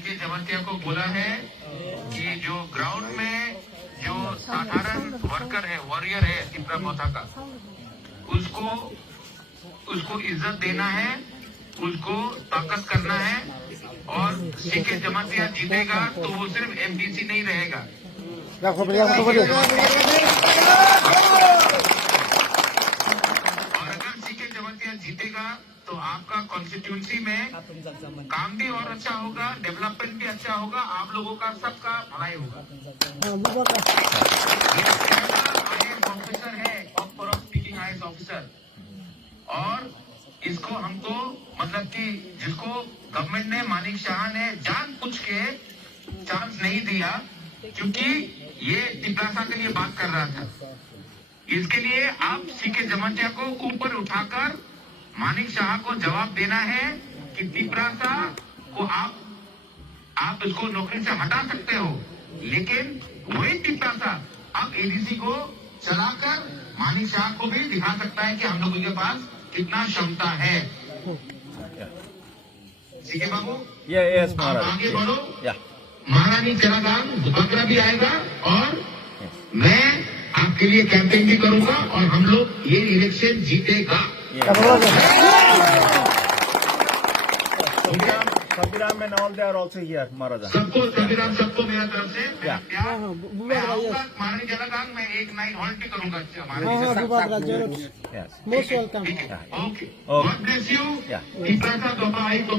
C K Jamatia को बोला है कि जो ग्राउंड में जो साधारण वर्कर है, वॉरियर है तिपरा मोथा का, उसको इज्जत देना है, उसको ताकत करना है। और सीके जमातिया जीतेगा तो वो सिर्फ एमडीसी नहीं रहेगा। और अगर सीके जमातिया जीतेगा तो आपका कॉन्स्टिट्यूंसी में काम भी और अच्छा होगा, डेवलपमेंट भी अच्छा होगा, आप लोगों का सबका भलाई होगा। IAS ऑफिसर है, स्पीकिंग IAS ऑफिसर, और इसको हमको मतलब कि जिसको गवर्नमेंट ने, मानिक शाह ने जानबूझ के चांस नहीं दिया, क्योंकि ये तिपरासा के लिए बात कर रहा था। इसके लिए आप सीके जमातिया को ऊपर उठाकर मानिक शाह को जवाब देना है कि तिपरासा को आप इसको नौकरी से हटा सकते हो, लेकिन वही तिपरासा अब एडीसी को चलाकर मानिक शाह को भी दिखा सकता है कि हम लोगों के पास कितना क्षमता है। सीके बाबू, आप आगे बढ़ो। महारानी चरागाम दुबग्रा भी आएगा और मैं आपके लिए कैंपेन भी करूंगा और हम लोग ये इलेक्शन जीतेगा। Sabiram and all, they are also here, Maharaja. सबको सबिराम, सबको मेरा तरफ से मैं आऊंगा महारानी चरागाम में एक नाइट हॉल्ट भी करूंगा। Yes. Most welcome. Okay, God bless you. तिपरासा दोबा आई तो